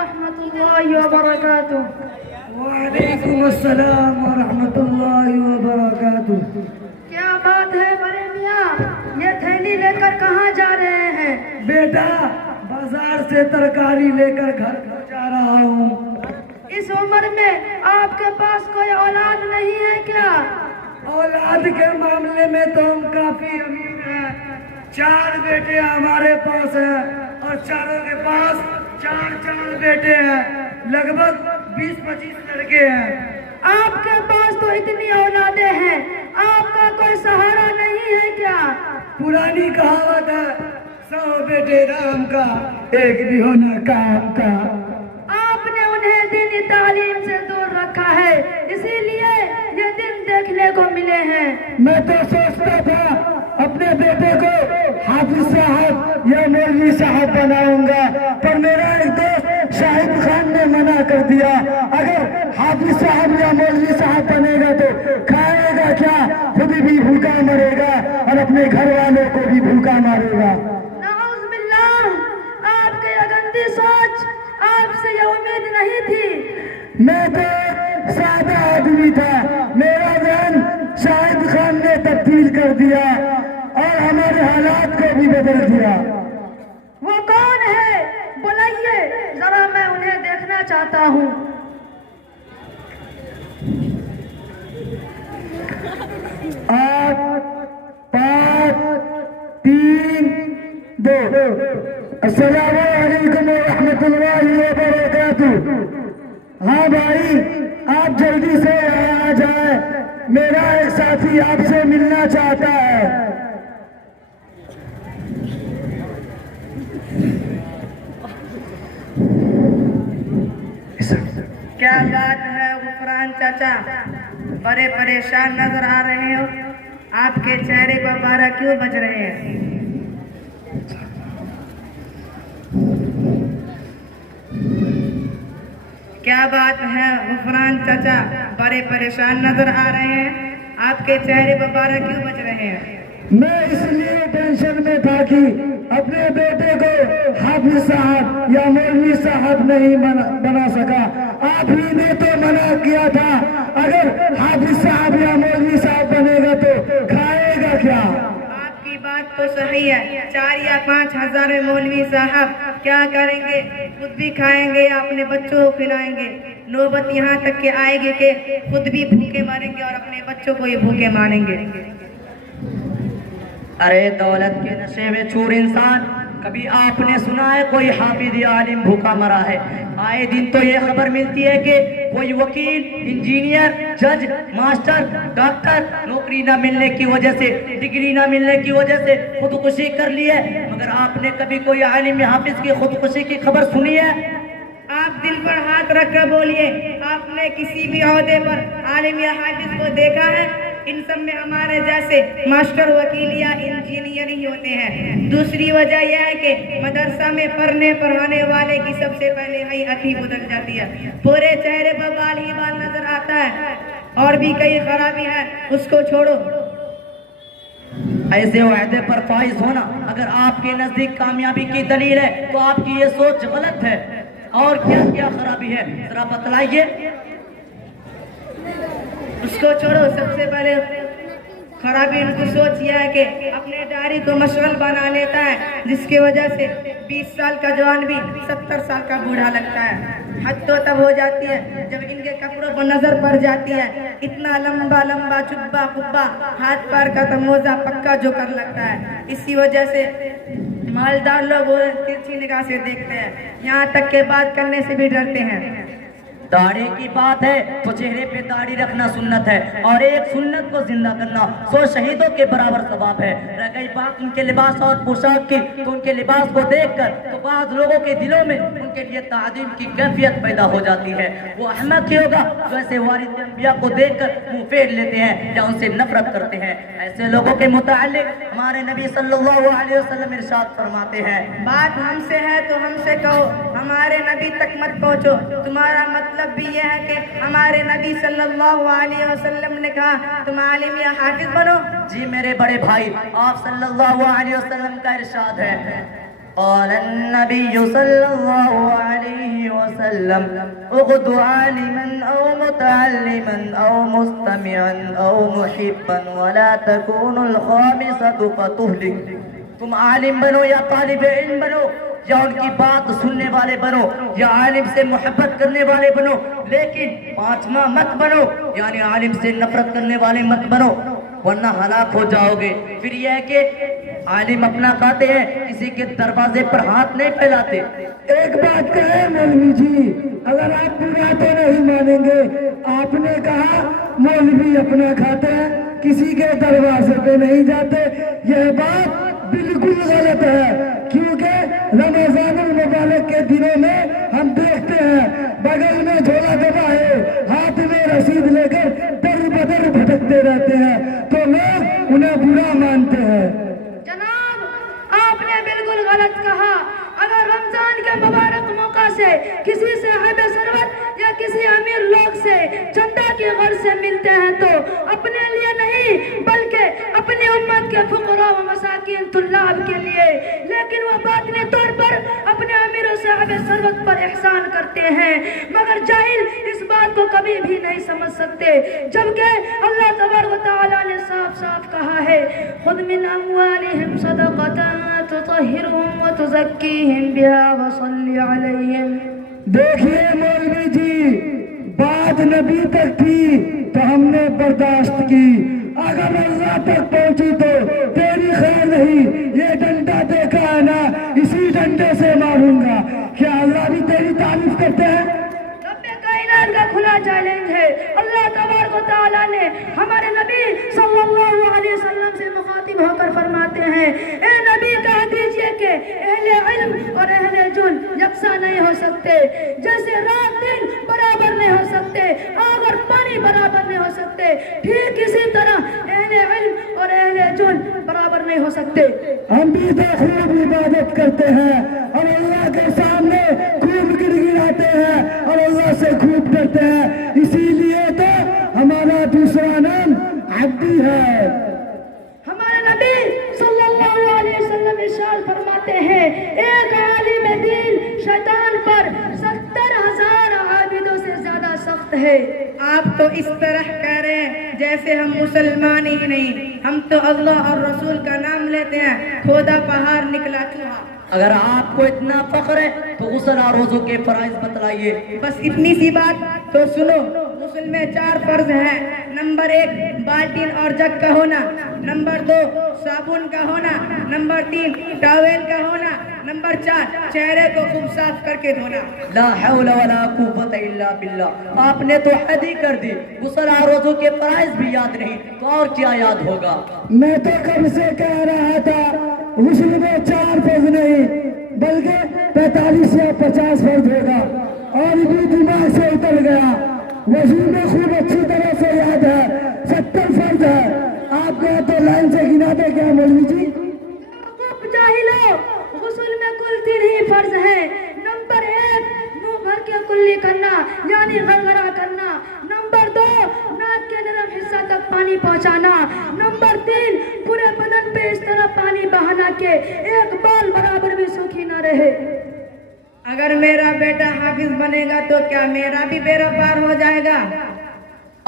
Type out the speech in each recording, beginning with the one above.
ورحمۃ اللہ وبرکاتہ۔ وعلیکم السلام ورحمۃ اللہ وبرکاتہ۔ کیا بات ہے بڑے میاں، یہ تھیلی لے کر کہاں جا رہے ہیں؟ بیٹا بازار سے ترکاری لے کر گھر پر جا رہا ہوں۔ اس عمر میں آپ کے پاس کوئی اولاد نہیں ہے کیا؟ اولاد کے معاملے میں تو ہم کافی امیر ہیں، 4 بیٹے ہمارے پاس ہیں اور چاروں کے پاس 4 بیٹے ہیں، لگ بھگ 20-25 لڑکے ہیں۔ آپ کے پاس تو اتنی اولادیں ہیں، آپ کا کوئی سہارا نہیں ہے کیا؟ پرانی کہاوت ہے، 100 بیٹے رام کا، ایک بھی ہونا کام کا۔ آپ نے انہیں دینی تعلیم سے دور رکھا ہے، اسی لیے یہ دن دیکھنے کو ملے ہیں۔ میں تو سوچتا تھا اپنے بیٹے کو حافظ صاحب یا مولوی صاحب بناؤں گا، پر میرا ایک دوست شاہد خان نے منع کر دیا۔ اگر حافظ صاحب یا مولوی صاحب بنے گا تو کھائے گا کیا؟ خود بھی بھوکا مرے گا اور اپنے گھر والوں کو بھی بھوکا مارے گا۔ نعوذ باللہ، آپ کی یہ گندی سوچ، آپ سے یہ امید نہیں تھی۔ میں تو ایک سادہ آدمی تھا، میرا ذہن شاہد خان نے تبدیل کر دیا اور ہمارے حالات کو بھی بدل دیا۔ وہ کون ہے؟ بلائیے ذرا، میں انہیں دیکھنا چاہتا ہوں۔ 8 5 3 2۔ السلام علیکم ورحمۃ اللہ وبرکاتہ۔ ہاں بھائی، آپ جلدی سے آ جائیں، میرا ایک ساتھی آپ سے ملنا چاہتا ہے۔ کیا بات ہے غفران چاچا، بڑے پریشان نظر آ رہے ہو، آپ کے چہرے پر پارا کیوں بج رہے ہیں؟ کیا بات ہے غفران چاچا، بڑے پریشان نظر آ رہے ہیں، آپ کے چہرے پر پارا کیوں بج رہے ہیں؟ میں اس لیے ٹینشن میں تھا کہ اپنے بیٹے کو حافظ صاحب یا مولوی صاحب نہیں بنا سکا۔ آپ ہی نے تو منع کیا تھا، اگر حافظ صاحب یا مولوی صاحب بنے گا تو کھائے گا کیا؟ آپ کی بات تو صحیح ہے، 4 یا 5 ہزار مولوی صاحب کیا کریں گے؟ خود بھی کھائیں گے یا اپنے بچوں کو کھلائیں گے؟ نوبت یہاں تک کہ آئے گی کہ خود بھی بھوکے ماریں گے اور اپنے بچوں کو ہی بھوکے ماریں گے۔ ارے دولت کے نشے میں چور انسان، کبھی آپ نے سنا ہے کوئی حافظ یا عالم بھوکا مرا ہے؟ آئے دن تو یہ خبر ملتی ہے کہ کوئی وکیل، انجینئر، جج، ماسٹر، ڈاکٹر نوکری نہ ملنے کی وجہ سے، ڈگری نہ ملنے کی وجہ سے خودکشی کر لی ہے، مگر آپ نے کبھی کوئی عالم یا حافظ کی خودکشی کی خبر سنی ہے؟ آپ دل پر ہاتھ رکھ کر بولیے، آپ نے کسی بھی عہدے پر عالم یا حافظ کو دیکھا ہے؟ ان سب میں ہمارے جیسے ماسٹر، وکیل یا انجینئر ہی ہوتے ہیں۔ دوسری وجہ یہ ہے کہ مدرسہ میں پڑھانے والے کی سب سے پہلے ہیئت ہی بدل جاتی ہے، پورے چہرے پر بال ہی بال نظر آتا ہے، اور بھی کئی خرابی ہے، اس کو چھوڑو۔ ایسے وعدے پر فائز ہونا اگر آپ کے نزدیک کامیابی کی دلیل ہے تو آپ کی یہ سوچ غلط ہے۔ اور کیا کیا خرابی ہے ذرا بتلائیے۔ اس کو چھوڑو، سب سے پہلے خرابی ان کی سوچ یہ ہے کہ اپنے ڈائری کو مشغل بنا لیتا ہے، جس کی وجہ سے 20 سال کا جوان بھی 70 سال کا بوڑھا لگتا ہے۔ حد تو تب ہو جاتی ہے جب ان کے کپڑوں پر نظر پڑ جاتی ہے، اتنا لمبا لمبا چبا کبا، ہاتھ پار کا تموزہ پکا جو کر لگتا ہے۔ اسی وجہ سے مالدار لوگ وہ ترچھی نگاہ سے دیکھتے ہیں، یہاں تک کہ بات کرنے سے بھی ڈرتے ہیں۔ داڑھی کی بات ہے تو چہرے پہ داڑھی رکھنا سنت ہے، اور ایک سنت کو زندہ کرنا 100 شہیدوں کے برابر ثواب ہے۔ رہ گئی بات ان کے لباس اور پوشاک کی، تو ان کے لباس کو دیکھ کر تو بعض لوگوں کے دلوں میں ان کے لیے تعظیم کی کیفیت پیدا ہو جاتی ہے۔ وہ احمق ہی ہوگا جو ایسے وارث انبیاء کو دیکھ کر منہ پھیر لیتے ہیں یا ان سے نفرت کرتے ہیں۔ ایسے لوگوں کے متعلق ہمارے نبی صلی اللہ علیہ وسلم ارشاد فرماتے ہیں، بات ہم سے ہے تو ہم سے کہو، ہمارے نبی تک مت پہنچو۔ تمہارا مطلب بھی یہ ہے کہ ہمارے نبی صلی اللہ علیہ وسلم نے کہا تم عالم یا حافظ بنو؟ جی میرے بڑے بھائی، آپ صلی اللہ علیہ وسلم کا ارشاد ہے، قال النبی صلی اللہ علیہ وسلم وسلم اغد عالما أو متعلما أو مستمعا أو محبا ولا تكون الخامسة فتهلك. تم عالم بنو یا طالب علم بنو یا ان کی بات سننے والے بنو یا عالم سے محبت کرنے والے بنو، لیکن پانچواں مت بنو، یعنی عالم سے نفرت کرنے والے مت بنو ورنہ ہلاک ہو جاؤ گے. پھر یہ ہے کہ عالم اپنا کھاتے ہیں، کسی کے دروازے پر ہاتھ نہیں پھیلاتے. ایک بات کہے مولوی جی، اگر آپ برا تو نہیں مانیں گے، آپ نے کہا مولوی اپنا کھاتے ہیں، کسی کے دروازے پہ نہیں جاتے. یہ بات بالکل غلط ہے، کیونکہ رمضان المبارک کے دنوں میں ہم دیکھتے ہیں بغل میں جھولا دبا ہے، ہاتھ میں رسید لے کر در بدر بھٹکتے رہتے ہیں، تو لوگ انہیں برا مانتے ہیں. جناب آپ نے بالکل غلط کہا. اگر رمضان کے مبارک موقع سے کسی صاحب ثروت یا کسی امیر لوگ سے چندہ کی غرض سے ملتے ہیں تو اپنے لیے نہیں بلکہ اپنی امت کے فقراء و مساکین طلاب کے لیے، لیکن وہ باطنی طور پر اپنے امیر و صاحب ثروت پر احسان کرتے ہیں، مگر جاہل اس بات کو کبھی بھی نہیں سمجھ سکتے، جبکہ اللہ تبارک و تعالیٰ نے صاف صاف کہا ہے خذ من اموالہم صدقۃ تطہرہم وتزکیہم بہا وصلی علیہم. دیکھیے مولوی جی، بات نبی تک تھی تو ہم نے برداشت کی، اگر اللہ تک پہنچی تو تیری خیر نہیں. یہ ڈنڈا دیکھا ہے نا، اسی ڈنڈے سے ماروں گا. کیا اللہ بھی تیری تعریف کرتے ہیں؟ رب کائنات کا کھلا چیلنج ہے. اللہ تبارک و تعالیٰ نے ہمارے نبی صلی اللہ علیہ وسلم سے مخاطب ہو کر فرماتے ہیں اے نبی کہہ دیجئے کہ اہل علم اور اہل جل یکساں نہیں ہو سکتے، جیسے رات دن برابر نہیں ہو سکتے، آگ اور پانی برابر نہیں ہو سکتے، ٹھیک اسی طرح اہل علم اور اہل جل برابر نہیں ہو سکتے. ہم بھی تو خوب عبادت کرتے ہیں اور اللہ کے سامنے خوب گر گراتے ہیں اور اللہ سے خوب ڈرتے ہیں، اسی لیے تو ہمارا دوسرا نام عبدی ہے. ہمارے نبی صلی اللہ علیہ وسلم ارشاد فرماتے ہیں ایک عالم دین شیطان پر 70,000 عابدوں سے زیادہ سخت ہے. آپ تو اس طرح کہہ رہے ہیں جیسے ہم مسلمان ہی نہیں، ہم تو اللہ اور رسول کا نام لیتے ہیں، کھودا پہاڑ نکلا چوہا. اگر آپ کو اتنا فخر ہے تو غسل اور روزوں کے فرائض بتلائیے. بس اتنی سی بات تو سنو. غسل میں 4 فرض ہیں. نمبر 1 بالٹین اور جگ کا ہونا، نمبر 2 صابن کا ہونا، نمبر 3 ٹاویل کا ہونا، نمبر 4 چہرے کو خوب صاف کر کے دھونا. لا حول ولا قوت الا باللہ. آپ نے تو حد ہی کر دی. غسل اور روزوں کے فرائض بھی یاد نہیں تو اور کیا یاد ہوگا؟ میں تو کب سے کہہ رہا تھا غسل میں 4 فرض نہیں بلکہ 45 یا 50 فرض ہوگا، اور بھی دماغ سے اتر گیا. وضو میں خوب اچھی طرح سے یاد ہے 70 فرض ہے. آپ کو تو لائن سے گنا دے کیا مولوی جی؟ خوب جاہلو، غسل میں کل 3 ہی فرض ہیں. نمبر 1 منہ بھر کے کلی کرنا یعنی غرغرہ کرنا، نمبر 2 ناک کے نرم حصہ تک پانی پہنچانا، نمبر 3 پورے بدن پہ اس طرح پانی بہانا کہ ایک بال برابر بھی سوکھی نہ رہے. اگر میرا بیٹا حافظ بنے گا تو کیا میرا بھی بیڑا پار ہو جائے گا؟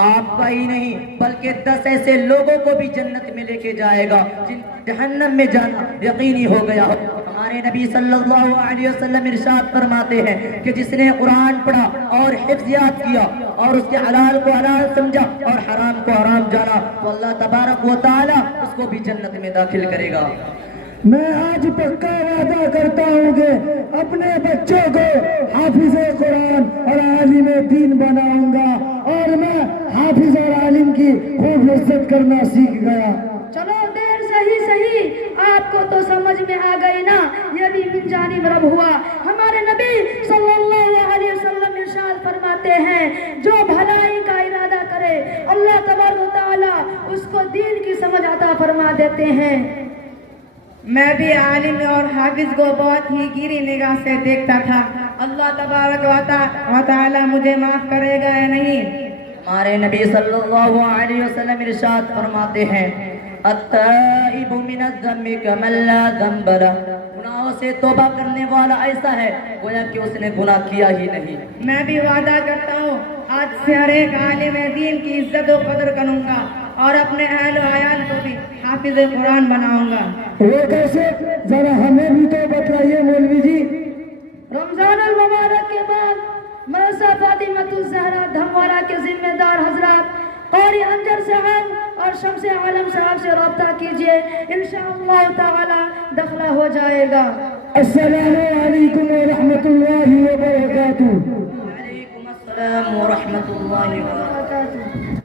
آپ کا ہی نہیں بلکہ 10 ایسے لوگوں کو بھی جنت میں لے کے جائے گا جن جہنم میں جانا یقینی ہو گیا ہو. ہمارے نبی صلی اللہ علیہ وسلم ارشاد فرماتے ہیں کہ جس نے قرآن پڑھا اور حفظ یاد کیا اور اس کے حلال کو حلال سمجھا اور حرام کو حرام جانا تو اللہ تبارک و تعالی اس کو بھی جنت میں داخل کرے گا. میں آج پکا وعدہ کرتا ہوں کہ اپنے بچوں کو حافظ قرآن اور عالم دین بناؤں گا، اور میں حافظ اور عالم کی خوب عزت کرنا سیکھ گیا. چلو دیر صحیح آپ کو تو سمجھ میں آ گئی نا، یہ بھی من جانب رب ہوا. ہمارے نبی صلی اللہ علیہ وسلم ارشاد فرماتے ہیں جو بھلائی کا ارادہ کرے اللہ تبارک و تعالی اس کو دین کی سمجھ عطا فرما دیتے ہیں. میں بھی عالم اور حافظ کو بہت ہی گیری نگاہ سے دیکھتا تھا. اللہ تبارک و تعالی مجھے معاف کرے گا یا نہیں؟ ہمارے نبی صلی اللہ علیہ وسلم ارشاد فرماتے ہیں التائب من الذنب کمن لا ذنب لہ. گناہوں سے توبہ کرنے والا ایسا ہے گویا کہ اس نے گناہ کیا ہی نہیں. میں بھی وعدہ کرتا ہوں آج سے ہر ایک عالم دین کی عزت و قدر کروں گا اور اپنے اہل و عیال کو بھی حافظ قرآن بناؤں گا. وہ کیسے؟ ذرا ہمیں بھی تو بتلائیے مولوی جی. رمضان المبارک کے بعد مدرسہ فاطمۃ الزہرا دھموارہ کے ذمہ دار حضرات قاری امجد صاحب اور شمس عالم صاحب سے رابطہ کیجئے، انشاءاللہ تعالی داخلہ ہو جائے گا. السلام علیکم ورحمۃ اللہ وبرکاتہ. وعلیکم السلام ورحمۃ اللہ وبرکاتہ.